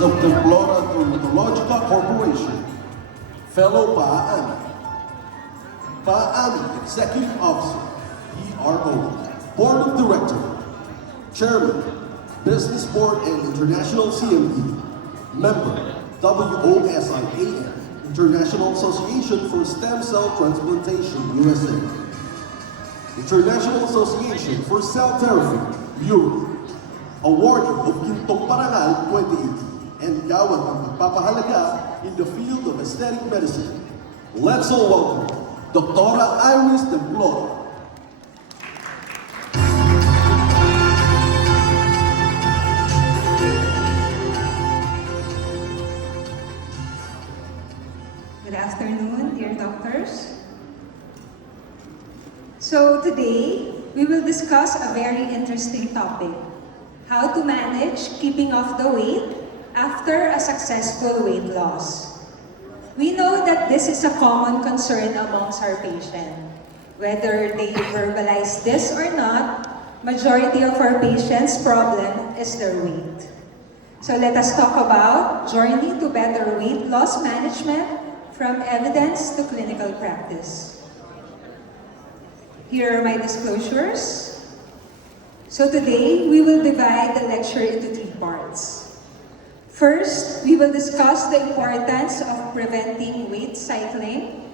President of Templora Dermatological Corporation, fellow Paami, Paami Executive Officer, PRO, Board of Directors, Chairman, Business Board and International CME, Member, WOSIAN, International Association for Stem Cell Transplantation, USA, International Association for Cell Therapy, Europe, awardee of Gintong Parangal 2018, and Gawad ng Pagpapahalaga in the field of aesthetic medicine. Let's all welcome Dr. Iris Templora. Good afternoon, dear doctors. So today, we will discuss a very interesting topic: how to manage keeping off the weight after a successful weight loss. We know that this is a common concern amongst our patients. Whether they verbalize this or not, majority of our patients' problem is their weight. So let us talk about journey to better weight loss management from evidence to clinical practice. Here are my disclosures. So today, we will divide the lecture into 3 parts. First, we will discuss the importance of preventing weight cycling,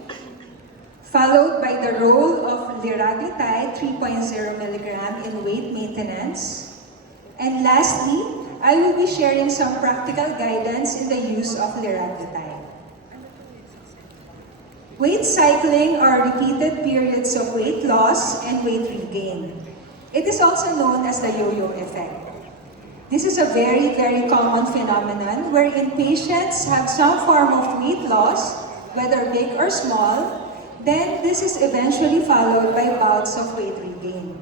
followed by the role of liraglutide 3.0 mg in weight maintenance, and lastly, I will be sharing some practical guidance in the use of liraglutide. Weight cycling are repeated periods of weight loss and weight regain. It is also known as the yo-yo effect. This is a very, very common phenomenon wherein patients have some form of weight loss, whether big or small, then this is eventually followed by bouts of weight regain.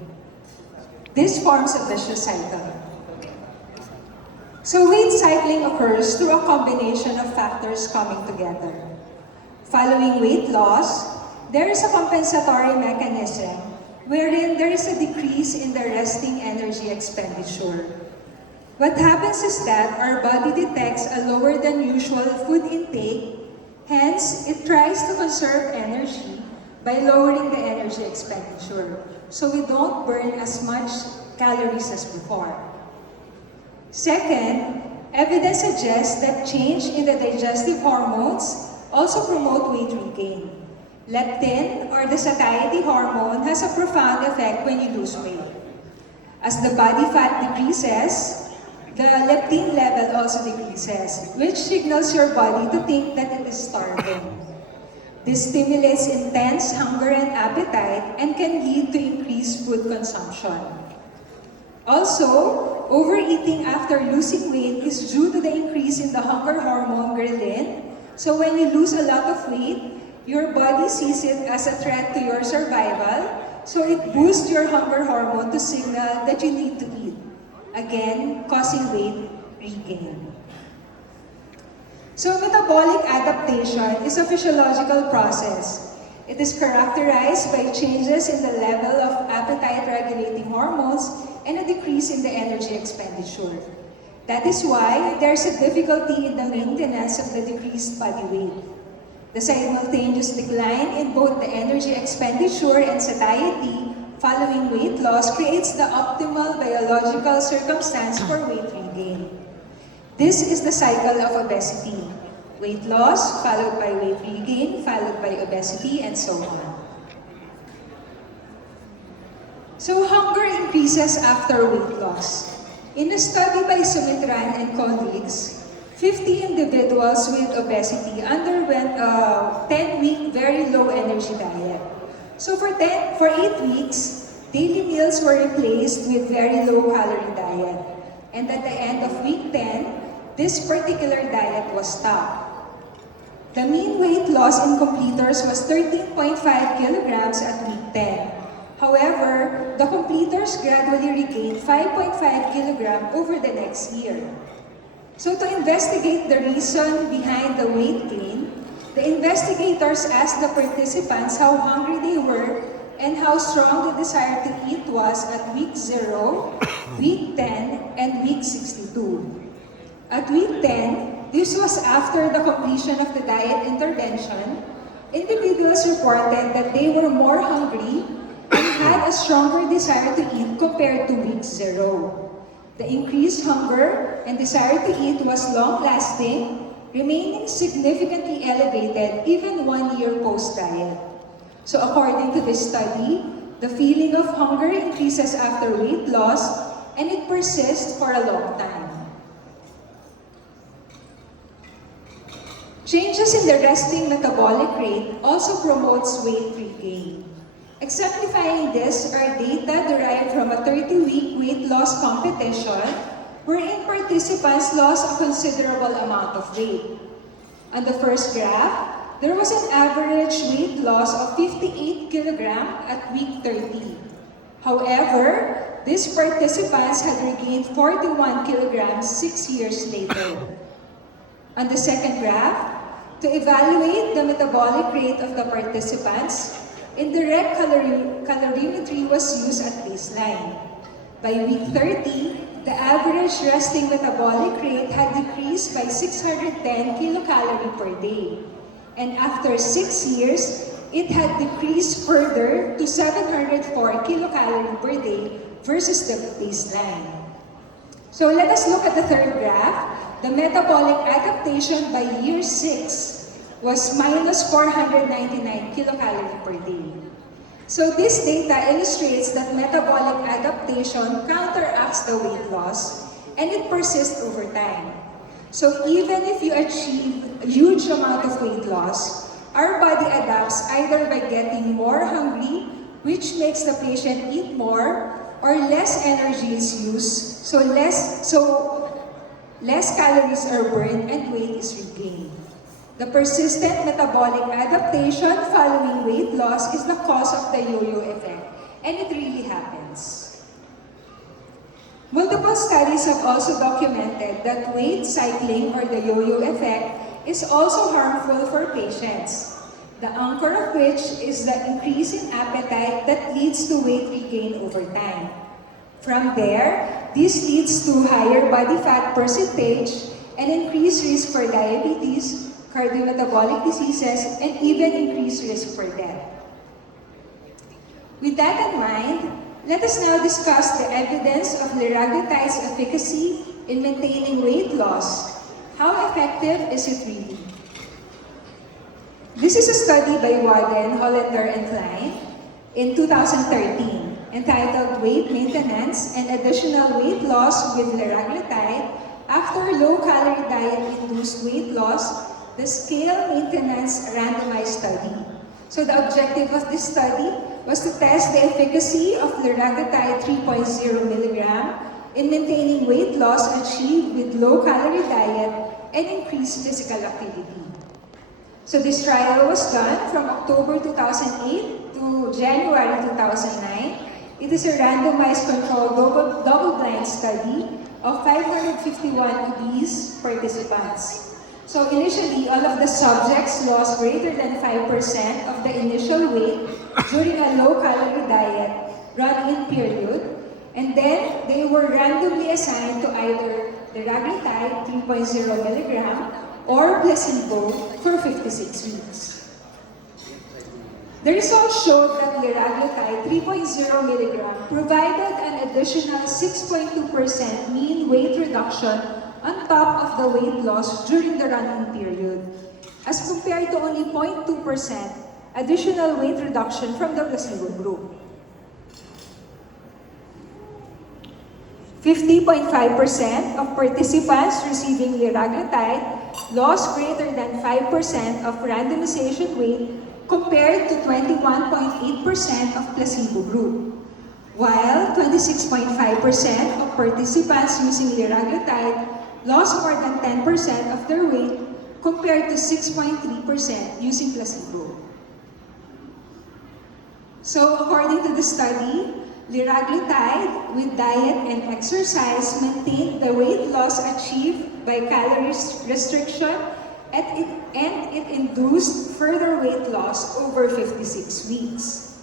This forms a vicious cycle. So weight cycling occurs through a combination of factors coming together. Following weight loss, there is a compensatory mechanism wherein there is a decrease in the resting energy expenditure. What happens is that our body detects a lower than usual food intake, hence it tries to conserve energy by lowering the energy expenditure, so we don't burn as much calories as before. Second, evidence suggests that change in the digestive hormones also promote weight regain. Leptin, or the satiety hormone, has a profound effect when you lose weight. As the body fat decreases, the leptin level also decreases, which signals your body to think that it is starving. This stimulates intense hunger and appetite and can lead to increased food consumption. Also, overeating after losing weight is due to the increase in the hunger hormone ghrelin. So when you lose a lot of weight, your body sees it as a threat to your survival, so it boosts your hunger hormone to signal that you need to eat, again, causing weight regain. So metabolic adaptation is a physiological process. It is characterized by changes in the level of appetite-regulating hormones and a decrease in the energy expenditure. That is why there's a difficulty in the maintenance of the decreased body weight. The simultaneous decline in both the energy expenditure and satiety following weight loss creates the optimal biological circumstance for weight regain. This is the cycle of obesity. Weight loss, followed by weight regain, followed by obesity, and so on. So hunger increases after weight loss. In a study by Sumitran and colleagues, 50 individuals with obesity underwent a 10-week very low energy diet. So for 8 weeks, daily meals were replaced with very low calorie diet. And at the end of week 10, this particular diet was stopped. The mean weight loss in completers was 13.5 kilograms at week 10. However, the completers gradually regained 5.5 kg over the next year. So to investigate the reason behind the weight gain, the investigators asked the participants how hungry they were and how strong the desire to eat was at week 0, week 10, and week 62. At week 10, this was after the completion of the diet intervention, individuals reported that they were more hungry and had a stronger desire to eat compared to week 0. The increased hunger and desire to eat was long-lasting, remaining significantly elevated even 1 year post-diet. So according to this study, the feeling of hunger increases after weight loss and it persists for a long time. Changes in the resting metabolic rate also promotes weight regain. Exemplifying this are data derived from a 30-week weight loss competition wherein participants lost a considerable amount of weight. On the first graph, there was an average weight loss of 58 kilograms at week 30. However, these participants had regained 41 kilograms 6 years later. On the second graph, to evaluate the metabolic rate of the participants, indirect calorimetry was used at baseline. By week 30, the average resting metabolic rate had decreased by 610 kilocalories per day. And after 6 years, it had decreased further to 704 kilocalories per day versus the baseline. So let us look at the third graph. The metabolic adaptation by year 6 was minus 499 kilocalories per day. So this data illustrates that metabolic adaptation counteracts the weight loss and it persists over time. So even if you achieve a huge amount of weight loss, our body adapts either by getting more hungry, which makes the patient eat more, or less energy is used, so less calories are burned and weight is regained. The persistent metabolic adaptation following weight loss is the cause of the yo-yo effect, and it really happens. Multiple studies have also documented that weight cycling or the yo-yo effect is also harmful for patients, the anchor of which is the increase in appetite that leads to weight regain over time. From there, this leads to higher body fat percentage and increased risk for diabetes, cardiometabolic diseases, and even increased risk for death. With that in mind, let us now discuss the evidence of liraglutide's efficacy in maintaining weight loss. How effective is it really? This is a study by Waden, Hollander, and Klein in 2013 entitled Weight Maintenance and Additional Weight Loss with Liraglutide After Low-Calorie Diet-Induced Weight Loss, the Scale Maintenance Randomized Study. So the objective of this study was to test the efficacy of liraglutide 3.0 milligram in maintaining weight loss achieved with low-calorie diet and increased physical activity. So this trial was done from October 2008 to January 2009. It is a randomized controlled double-blind study of 551 obese participants. So initially, all of the subjects lost greater than 5% of the initial weight during a low-calorie diet run-in period, and then they were randomly assigned to either liraglutide 3.0 milligram or placebo for 56 weeks. The results showed that liraglutide 3.0 milligram provided an additional 6.2% mean weight reduction on top of the weight loss during the run-in period, as compared to only 0.2% additional weight reduction from the placebo group. 50.5% of participants receiving liraglutide lost greater than 5% of randomization weight compared to 21.8% of placebo group, while 26.5% of participants using liraglutide lost more than 10% of their weight compared to 6.3% using placebo. So according to the study, liraglutide with diet and exercise maintained the weight loss achieved by calorie restriction and it induced further weight loss over 56 weeks.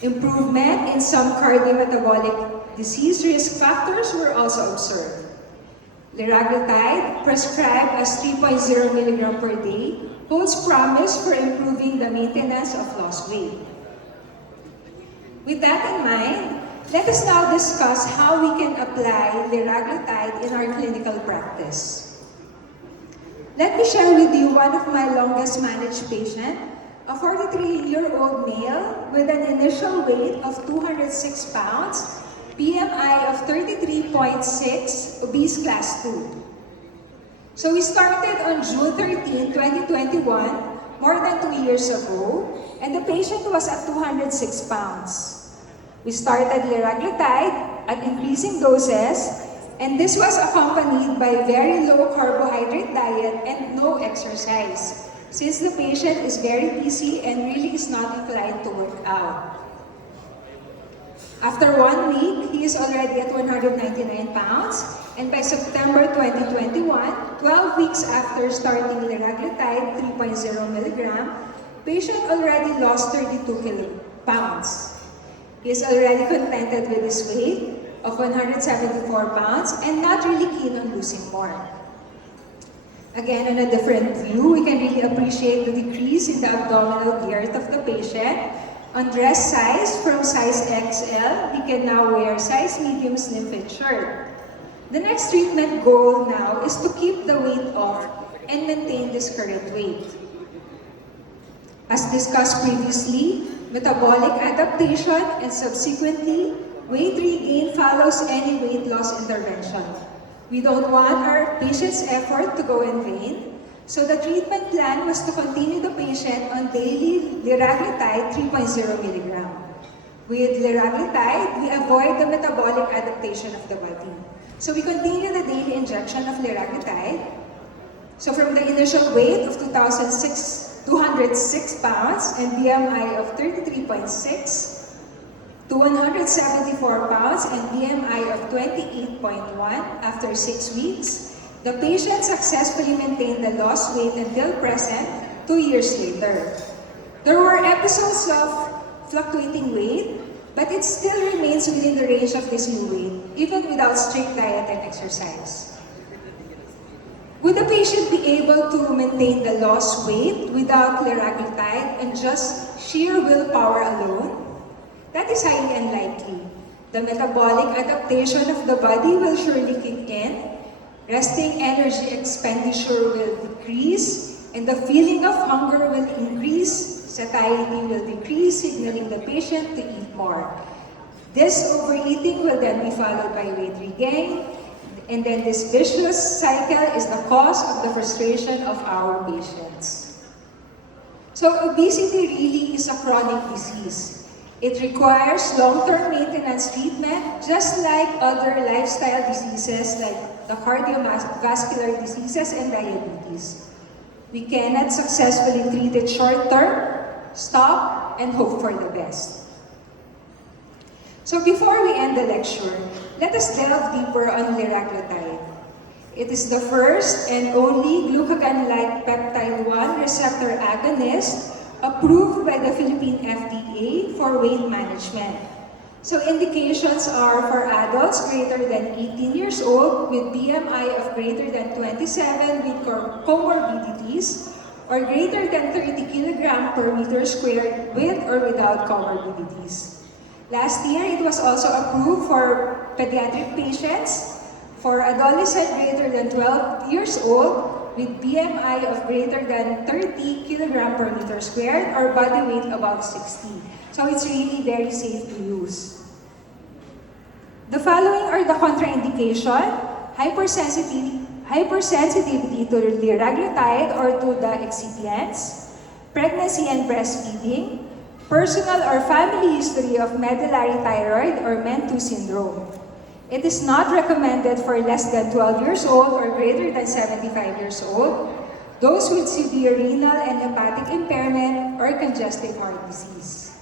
Improvement in some cardiometabolic disease risk factors were also observed. Liraglutide, prescribed as 3.0 mg per day, holds promise for improving the maintenance of lost weight. With that in mind, let us now discuss how we can apply liraglutide in our clinical practice. Let me share with you one of my longest managed patient, a 43-year-old male with an initial weight of 206 pounds, BMI of 33.6, obese class 2. So we started on June 13, 2021, more than 2 years ago, and the patient was at 206 pounds. We started liraglutide at increasing doses, and this was accompanied by very low carbohydrate diet and no exercise, since the patient is very busy and really is not inclined to work out. After 1 week, he is already at 199 pounds, and by September 2021, 12 weeks after starting liraglutide 3.0 mg, patient already lost 32 pounds. He is already contented with his weight of 174 pounds and not really keen on losing more. Again, on a different view, we can really appreciate the decrease in the abdominal girth of the patient. On dress size, from size XL, he can now wear size medium slim fit shirt. The next treatment goal now is to keep the weight off and maintain this current weight. As discussed previously, metabolic adaptation and subsequently, weight regain follows any weight loss intervention. We don't want our patient's effort to go in vain, so the treatment plan was to continue the patient on daily liraglutide 3.0 mg. With liraglutide, we avoid the metabolic adaptation of the body. So we continue the daily injection of liraglutide. So from the initial weight of 206 pounds and BMI of 33.6 to 174 pounds and BMI of 28.1 after 6 weeks, the patient successfully maintained the lost weight until present 2 years later. There were episodes of fluctuating weight, but it still remains within the range of this new weight, even without strict diet and exercise. Would the patient be able to maintain the lost weight without liraglutide and just sheer willpower alone? That is highly unlikely. The metabolic adaptation of the body will surely kick in, resting energy expenditure will decrease, and the feeling of hunger will increase, satiety will decrease, signaling the patient to eat more. This overeating will then be followed by weight regain, and then this vicious cycle is the cause of the frustration of our patients. So obesity really is a chronic disease. It requires long-term maintenance treatment, just like other lifestyle diseases like the cardiovascular diseases and diabetes. We cannot successfully treat it short-term, stop, and hope for the best. So before we end the lecture, let us delve deeper on liraglutide. It is the first and only glucagon-like peptide 1 receptor agonist approved by the Philippine FDA for weight management. So indications are for adults greater than 18 years old with BMI of greater than 27 with comorbidities or greater than 30 kg per meter squared with or without comorbidities. Last year, it was also approved for pediatric patients, for adolescent greater than 12 years old with BMI of greater than 30 kg per meter squared or body weight above 60. So it's really very safe to use. The following are the contraindication: hypersensitivity to liraglutide or to the excipients, pregnancy and breastfeeding, personal or family history of medullary thyroid or MEN2 syndrome. It is not recommended for less than 12 years old or greater than 75 years old, those with severe renal and hepatic impairment or congestive heart disease.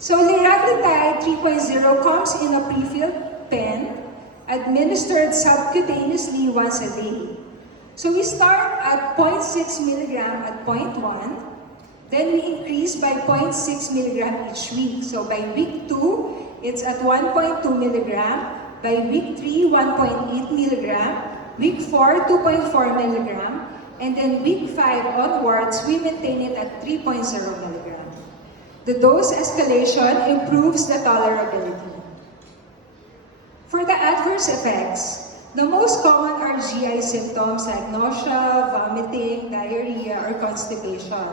So liraglutide 3.0 comes in a pre-filled pen, administered subcutaneously once a day. So we start at 0.6 mg at 0.1, then we increase by 0.6 mg each week. So by week 2, it's at 1.2 mg. By week 3, 1.8 milligram, week 4, 2.4 milligram, and then week 5 onwards, we maintain it at 3.0 milligram. The dose escalation improves the tolerability. For the adverse effects, the most common are GI symptoms like nausea, vomiting, diarrhea, or constipation.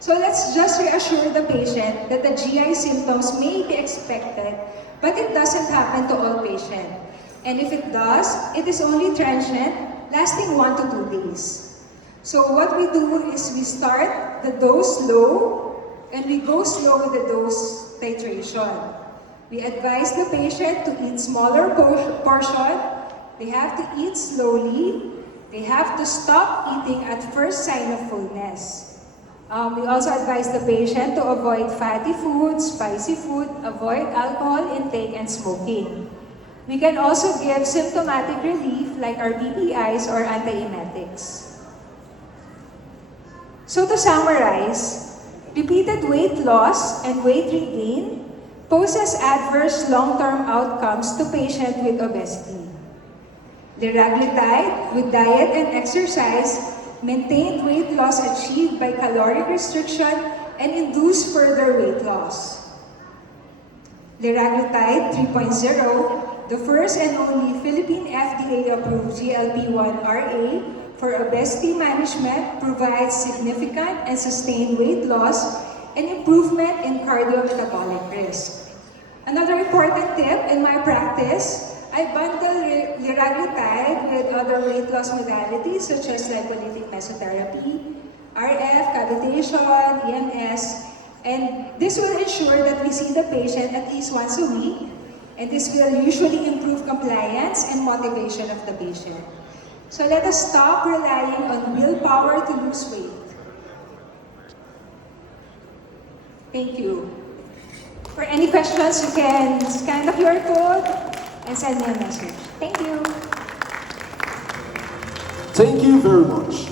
So let's just reassure the patient that the GI symptoms may be expected, but it doesn't happen to all patients. And if it does, it is only transient, lasting 1 to 2 days. So what we do is we start the dose low, and we go slow with the dose titration. We advise the patient to eat smaller portion. They have to eat slowly. They have to stop eating at first sign of fullness. We also advise the patient to avoid fatty food, spicy food, avoid alcohol intake, and smoking. We can also give symptomatic relief like our PPIs or antiemetics. So to summarize, repeated weight loss and weight regain poses adverse long-term outcomes to patients with obesity. Liraglutide with diet and exercise maintained weight loss achieved by caloric restriction and induced further weight loss. Liraglutide 3.0, the first and only Philippine FDA-approved GLP-1 RA for obesity management, provides significant and sustained weight loss and improvement in cardiometabolic risk. Another important tip in my practice, I bundle liraglutide with other weight loss modalities such as lipolytic mesotherapy, RF, cavitation, EMS, and this will ensure that we see the patient at least once a week, and this will usually improve compliance and motivation of the patient. So let us stop relying on willpower to lose weight. Thank you. For any questions, you can scan the QR code and send me a message. Thank you. Thank you very much.